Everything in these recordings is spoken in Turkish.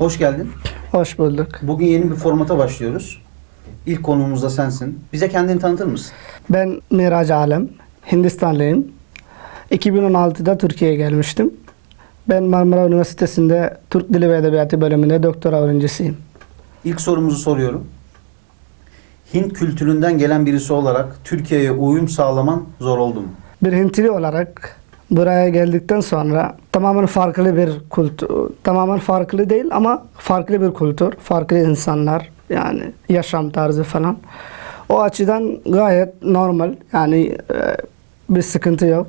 Hoş geldin. Hoş bulduk. Bugün yeni bir formata başlıyoruz. İlk konuğumuz da sensin. Bize kendini tanıtır mısın? Ben Miraç Alem, Hindistanlıyım. 2016'da Türkiye'ye gelmiştim. Ben Marmara Üniversitesi'nde Türk Dili ve Edebiyatı bölümünde doktora öğrencisiyim. İlk sorumuzu soruyorum. Hint kültüründen gelen birisi olarak Türkiye'ye uyum sağlaman zor oldu mu? Bir Hintli olarak buraya geldikten sonra tamamen farklı bir kültür, tamamen farklı değil ama farklı bir kültür, farklı insanlar yani yaşam tarzı falan. O açıdan gayet normal yani e, bir sıkıntı yok.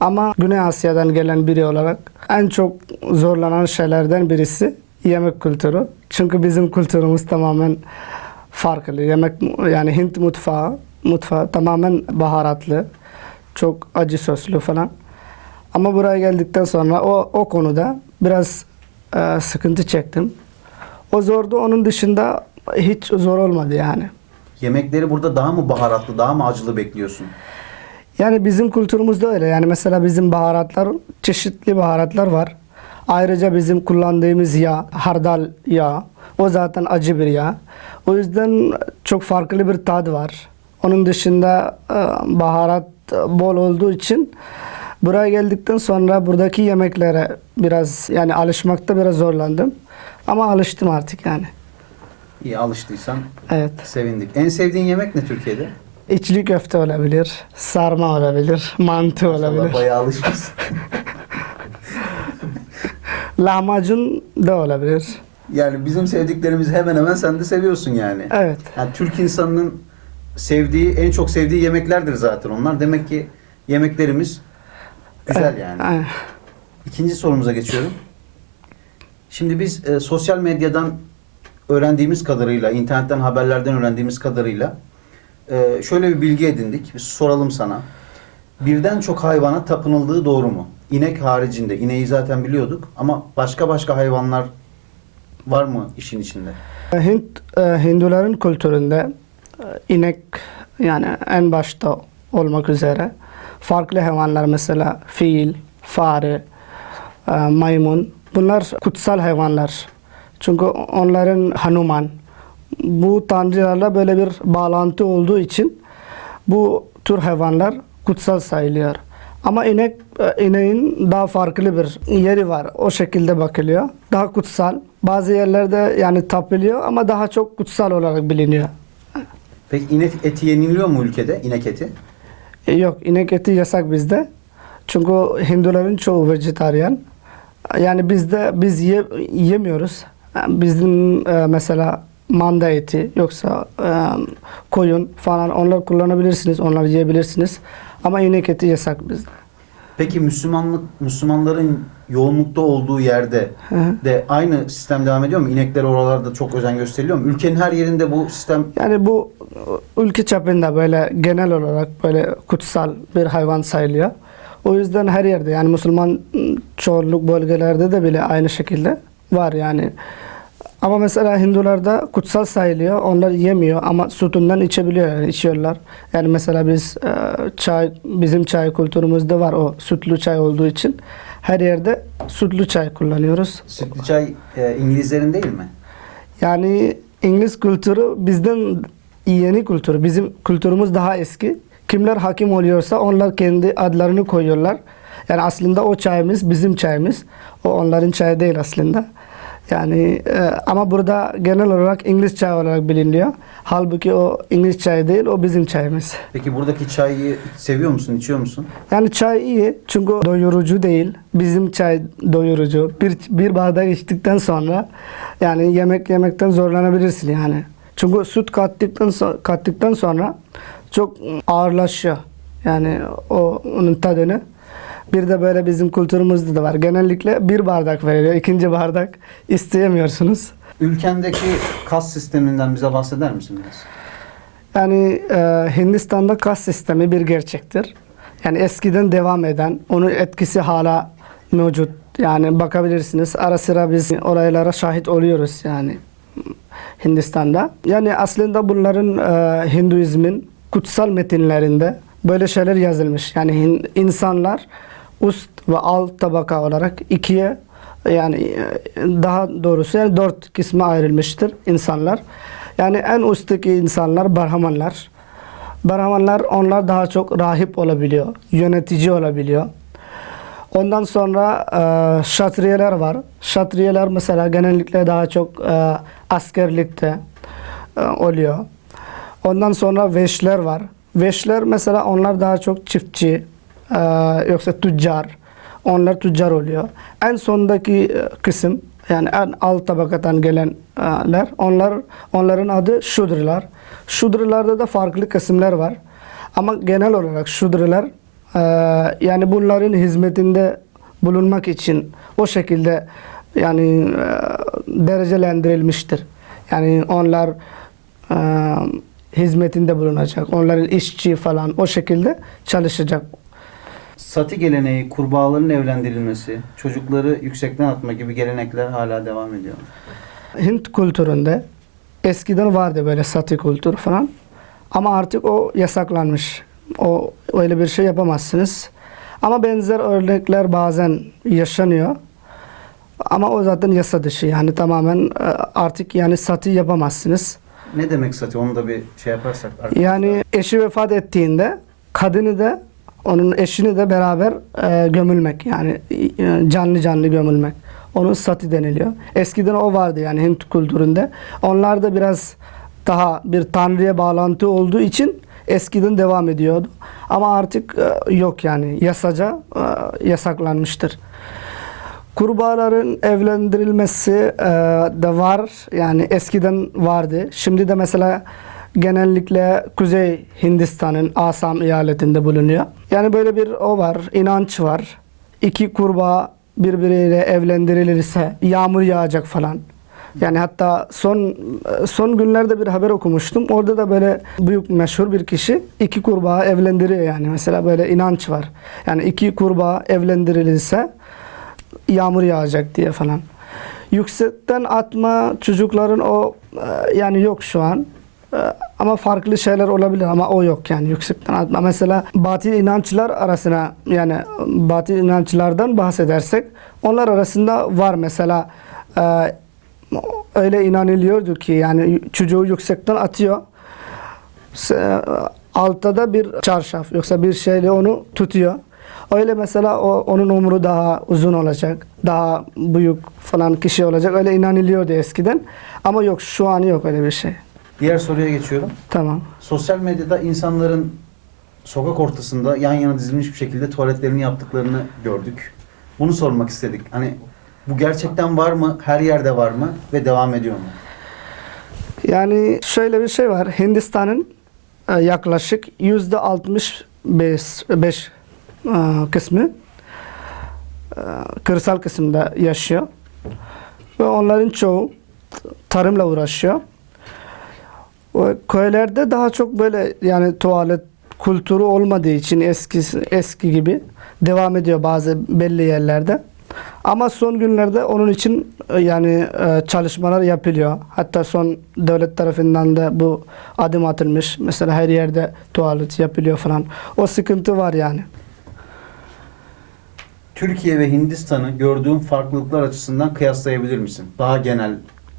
Ama Güney Asya'dan gelen biri olarak en çok zorlanan şeylerden birisi yemek kültürü. Çünkü bizim kültürümüz tamamen farklı. Yemek yani Hint mutfağı, mutfağı tamamen baharatlı, çok acı soslu falan. Ama buraya geldikten sonra o, o konuda biraz e, sıkıntı çektim. O zordu. Onun dışında hiç zor olmadı yani. Yemekleri burada daha mı baharatlı, daha mı acılı bekliyorsun? Yani bizim kültürümüzde öyle. Yani mesela bizim baharatlar, çeşitli baharatlar var. Ayrıca bizim kullandığımız yağ, hardal yağı. O zaten acı bir yağ. O yüzden çok farklı bir tadı var. Onun dışında e, baharat bol olduğu için buraya geldikten sonra buradaki yemeklere biraz yani alışmakta biraz zorlandım. Ama alıştım artık yani. İyi alıştıysan Evet. sevindik. En sevdiğin yemek ne Türkiye'de? İçli köfte olabilir, sarma olabilir, mantı olabilir. Maşallah bayağı alışmışsın. Lahmacun da olabilir. yani bizim sevdiklerimizi hemen hemen sen de seviyorsun yani. Evet. Yani Türk insanının sevdiği, en çok sevdiği yemeklerdir zaten onlar. Demek ki yemeklerimiz güzel yani. İkinci sorumuza geçiyorum. Şimdi biz e, sosyal medyadan öğrendiğimiz kadarıyla, internetten haberlerden öğrendiğimiz kadarıyla e, şöyle bir bilgi edindik. Biz soralım sana. Birden çok hayvana tapınıldığı doğru mu? İnek haricinde. İneği zaten biliyorduk ama başka başka hayvanlar var mı işin içinde? Hint e, Hinduların kültüründe e, inek yani en başta olmak üzere farklı hayvanlar mesela fil, fare, e, maymun bunlar kutsal hayvanlar. Çünkü onların Hanuman bu tanrılarla böyle bir bağlantı olduğu için bu tür hayvanlar kutsal sayılıyor. Ama inek e, ineğin daha farklı bir yeri var. O şekilde bakılıyor. Daha kutsal. Bazı yerlerde yani tapılıyor ama daha çok kutsal olarak biliniyor. Peki inek eti yeniliyor mu ülkede? İnek eti? E, Yok inek eti yasak bizde. Çünkü Hinduların çoğu vejetaryen. Yani bizde biz ye, yemiyoruz. Bizim e, mesela manda eti yoksa e, koyun falan onlar kullanabilirsiniz, onlar yiyebilirsiniz. Ama inek eti yasak bizde. Peki Müslümanlık Müslümanların yoğunlukta olduğu yerde de aynı sistem devam ediyor mu? İnekler oralarda çok özen gösteriliyor mu? Ülkenin her yerinde bu sistem Yani bu ülke çapında böyle genel olarak böyle kutsal bir hayvan sayılıyor. O yüzden her yerde yani Müslüman çoğunluk bölgelerde de bile aynı şekilde var yani. Ama mesela Hindularda kutsal sayılıyor. Onlar yemiyor ama sütünden içebiliyor yani içiyorlar. Yani mesela biz e, çay bizim çay kültürümüzde var o sütlü çay olduğu için her yerde sütlü çay kullanıyoruz. sütlü çay e, İngilizlerin değil mi? Yani İngiliz kültürü bizden yeni kültür. Bizim kültürümüz daha eski. Kimler hakim oluyorsa onlar kendi adlarını koyuyorlar. Yani aslında o çayımız bizim çayımız. O onların çayı değil aslında. Yani e, ama burada genel olarak İngiliz çay olarak biliniyor. Halbuki o İngiliz çayı değil, o bizim çayımız. Peki buradaki çayı seviyor musun, içiyor musun? Yani çay iyi çünkü doyurucu değil. Bizim çay doyurucu. Bir, bir bardak içtikten sonra yani yemek yemekten zorlanabilirsin yani. Çünkü süt kattıktan, so- kattıktan sonra çok ağırlaşıyor. Yani o onun tadını. Bir de böyle bizim kültürümüzde de var. Genellikle bir bardak veriliyor. ikinci bardak isteyemiyorsunuz. Ülkendeki kas sisteminden bize bahseder misin biraz? Yani e, Hindistan'da kas sistemi bir gerçektir. Yani eskiden devam eden, onun etkisi hala mevcut. Yani bakabilirsiniz. Ara sıra biz olaylara şahit oluyoruz yani Hindistan'da. Yani aslında bunların e, Hinduizmin kutsal metinlerinde böyle şeyler yazılmış. Yani insanlar üst ve alt tabaka olarak ikiye Yani e, daha doğrusu yani dört kısma ayrılmıştır insanlar. Yani en üstteki insanlar Brahmanlar. Brahmanlar onlar daha çok rahip olabiliyor, yönetici olabiliyor. Ondan sonra e, şatriyeler var. Şatriyeler mesela genellikle daha çok e, askerlikte e, oluyor. Ondan sonra veşler var. Veşler mesela onlar daha çok çiftçi e, yoksa tüccar. Onlar tüccar oluyor. En sondaki e, kısım yani en alt tabakadan gelenler onlar onların adı şudriler. Şudrilarda da farklı kısımlar var. Ama genel olarak şudriler e, yani bunların hizmetinde bulunmak için o şekilde yani e, derecelendirilmiştir. Yani onlar hizmetinde bulunacak. Onların işçi falan o şekilde çalışacak. Sati geleneği, kurbağaların evlendirilmesi, çocukları yüksekten atma gibi gelenekler hala devam ediyor. Hint kültüründe eskiden vardı böyle sati kültürü falan. Ama artık o yasaklanmış. O öyle bir şey yapamazsınız. Ama benzer örnekler bazen yaşanıyor. Ama o zaten yasa dışı. Yani tamamen e, artık yani sati yapamazsınız. Ne demek sati? Onu da bir şey yaparsak. arkadaşlar. Yani eşi vefat ettiğinde kadını da onun eşini de beraber e, gömülmek yani e, canlı canlı gömülmek. Onun sati deniliyor. Eskiden o vardı yani Hint kültüründe. Onlar da biraz daha bir tanrıya bağlantı olduğu için eskiden devam ediyordu. Ama artık e, yok yani yasaca e, yasaklanmıştır. Kurbağaların evlendirilmesi e, de var. Yani eskiden vardı. Şimdi de mesela genellikle Kuzey Hindistan'ın Asam eyaletinde bulunuyor. Yani böyle bir o var, inanç var. İki kurbağa birbiriyle evlendirilirse yağmur yağacak falan. Yani hatta son son günlerde bir haber okumuştum. Orada da böyle büyük meşhur bir kişi iki kurbağa evlendiriyor yani. Mesela böyle inanç var. Yani iki kurbağa evlendirilirse yağmur yağacak diye falan. Yüksekten atma çocukların o e, yani yok şu an. E, Ama farklı şeyler olabilir ama o yok yani yüksekten atma. Mesela batıl inançlar arasına yani batıl inançlardan bahsedersek onlar arasında var mesela e, öyle inanılıyordu ki yani çocuğu yüksekten atıyor. Se- Altta da bir çarşaf yoksa bir şeyle onu tutuyor. Öyle mesela o, onun umru daha uzun olacak. Daha büyük falan kişi olacak. Öyle inanılıyordu eskiden. Ama yok şu an yok öyle bir şey. Diğer soruya geçiyorum. Tamam. Sosyal medyada insanların sokak ortasında yan yana dizilmiş bir şekilde tuvaletlerini yaptıklarını gördük. Bunu sormak istedik. Hani bu gerçekten var mı? Her yerde var mı? Ve devam ediyor mu? Yani şöyle bir şey var. Hindistan'ın e, yaklaşık yüzde 65 beş, e, kısmı e, kırsal kısımda yaşıyor. Ve onların çoğu tarımla uğraşıyor. Köylerde daha çok böyle yani tuvalet kültürü olmadığı için eski eski gibi devam ediyor bazı belli yerlerde. Ama son günlerde onun için e, yani e, çalışmalar yapılıyor. Hatta son devlet tarafından da bu adım atılmış. Mesela her yerde tuvalet yapılıyor falan. O sıkıntı var yani. Türkiye ve Hindistan'ı gördüğün farklılıklar açısından kıyaslayabilir misin? Daha genel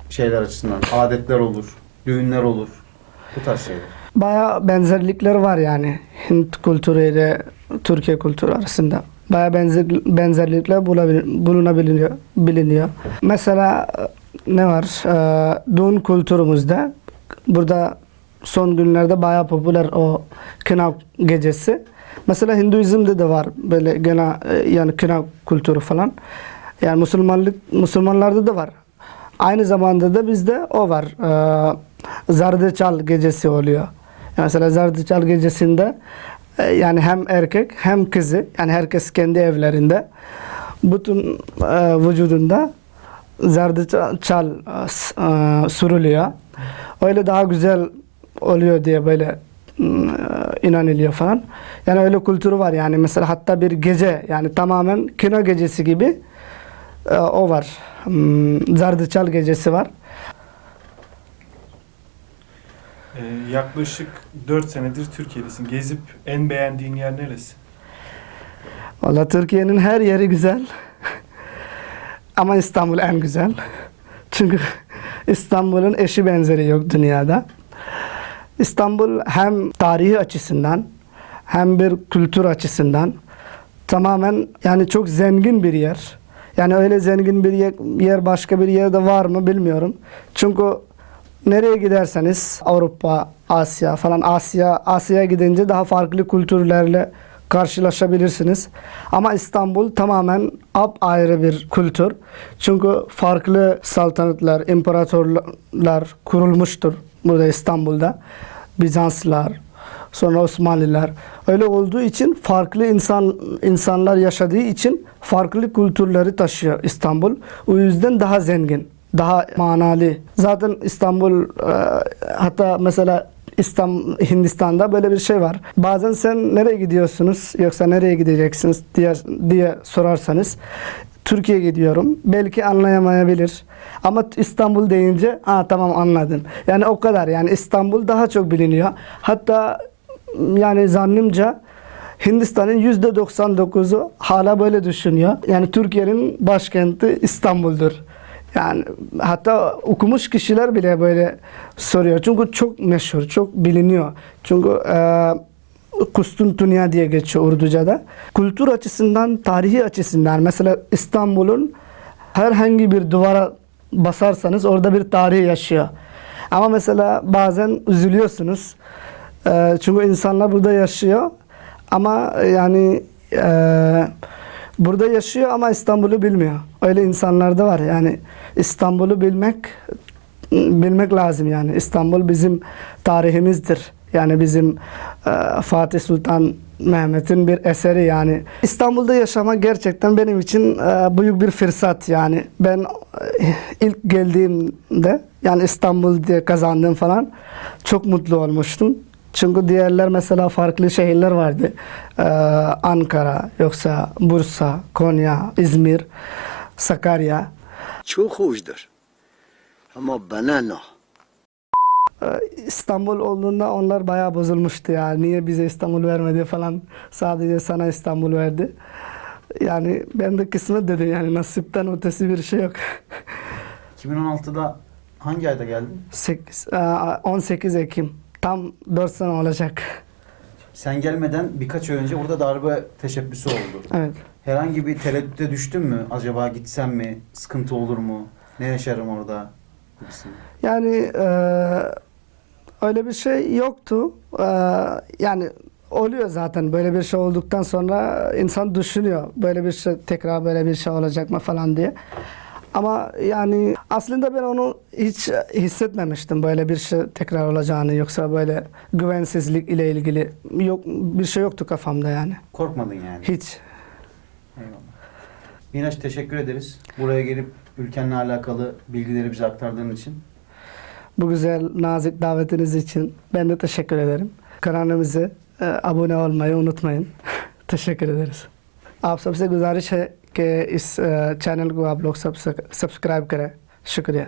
şeyler açısından. Adetler olur, düğünler olur. Bu tarz şeyler. Baya benzerlikler var yani Hint kültürüyle Türkiye kültürü arasında. Baya benzer, benzerlikler bulunabiliyor. Biliniyor. Mesela e, ne var? Ee, düğün kültürümüzde burada son günlerde baya popüler o kına gecesi. Mesela Hinduizm'de de var böyle gene yani kına kültürü falan. Yani Müslümanlık Müslümanlarda da var. Aynı zamanda da bizde o var. Ee, Zerdeçal gecesi oluyor. Mesela Zerdeçal gecesinde e, yani hem erkek hem kızı yani herkes kendi evlerinde bütün e, vücudunda zerdeçal e, e, sürülüyor. Öyle daha güzel oluyor diye böyle e, inanılıyor falan. Yani öyle kültürü var yani mesela hatta bir gece yani tamamen kino gecesi gibi o var. Zerdeçal gecesi var. Ee, yaklaşık 4 senedir Türkiye'desin. Gezip en beğendiğin yer neresi? Valla Türkiye'nin her yeri güzel. Ama İstanbul en güzel. Çünkü İstanbul'un eşi benzeri yok dünyada. İstanbul hem tarihi açısından hem bir kültür açısından tamamen yani çok zengin bir yer. Yani öyle zengin bir yer, yer başka bir yerde var mı bilmiyorum. Çünkü nereye giderseniz Avrupa, Asya falan Asya Asya'ya gidince daha farklı kültürlerle karşılaşabilirsiniz. Ama İstanbul tamamen ayrı bir kültür. Çünkü farklı saltanatlar, imparatorlar kurulmuştur burada İstanbul'da. Bizanslılar, sonra Osmanlılar. Öyle olduğu için farklı insan insanlar yaşadığı için farklı kültürleri taşıyor İstanbul. O yüzden daha zengin, daha manalı. Zaten İstanbul e, hatta mesela İstanbul, Hindistan'da böyle bir şey var. Bazen sen nereye gidiyorsunuz yoksa nereye gideceksiniz diye diye sorarsanız Türkiye'ye gidiyorum. Belki anlayamayabilir. Ama İstanbul deyince ha tamam anladım. Yani o kadar. Yani İstanbul daha çok biliniyor. Hatta yani zannımca Hindistan'ın yüzde 99'u hala böyle düşünüyor. Yani Türkiye'nin başkenti İstanbul'dur. Yani hatta okumuş kişiler bile böyle soruyor. Çünkü çok meşhur, çok biliniyor. Çünkü e, Kustuntünya diye geçiyor Urduca'da. Kültür açısından, tarihi açısından mesela İstanbul'un herhangi bir duvara basarsanız orada bir tarih yaşıyor. Ama mesela bazen üzülüyorsunuz. E, çünkü insanlar burada yaşıyor. Ama yani e, burada yaşıyor ama İstanbul'u bilmiyor. Öyle insanlar da var. Yani İstanbul'u bilmek bilmek lazım yani. İstanbul bizim tarihimizdir. Yani bizim e, Fatih Sultan Mehmet'in bir eseri yani. İstanbul'da yaşamak gerçekten benim için e, büyük bir fırsat yani. Ben e, ilk geldiğimde yani İstanbul diye kazandım falan çok mutlu olmuştum. Çünkü diğerler mesela farklı şehirler vardı. Ankara, yoksa Bursa, Konya, İzmir, Sakarya. Çok hoşdur. Ama bana ne? Ee, İstanbul olduğunda onlar bayağı bozulmuştu ya. Niye bize İstanbul vermedi falan. Sadece sana İstanbul verdi. Yani ben de kısmet dedim yani nasipten ötesi bir şey yok. 2016'da hangi ayda geldin? 8, e, 18 Ekim. Tam 4 sene olacak. Sen gelmeden birkaç ay önce burada darbe teşebbüsü oldu. Evet. Herhangi bir tereddüte düştün mü? Acaba gitsem mi? Sıkıntı olur mu? Ne yaşarım orada? Gibisinden. Yani e, öyle bir şey yoktu. E, yani oluyor zaten böyle bir şey olduktan sonra insan düşünüyor. Böyle bir şey tekrar böyle bir şey olacak mı falan diye. Ama yani aslında ben onu hiç hissetmemiştim böyle bir şey tekrar olacağını yoksa böyle güvensizlik ile ilgili yok bir şey yoktu kafamda yani. Korkmadın yani. Hiç. Eyvallah. Miraç teşekkür ederiz. Buraya gelip ülkenle alakalı bilgileri bize aktardığın için. Bu güzel nazik davetiniz için ben de teşekkür ederim. Kanalımıza e, abone olmayı unutmayın. teşekkür ederiz. आप सबसे गुजारिश है कि इस चैनल को आप लोग सब्सक्राइब करें शुक्रिया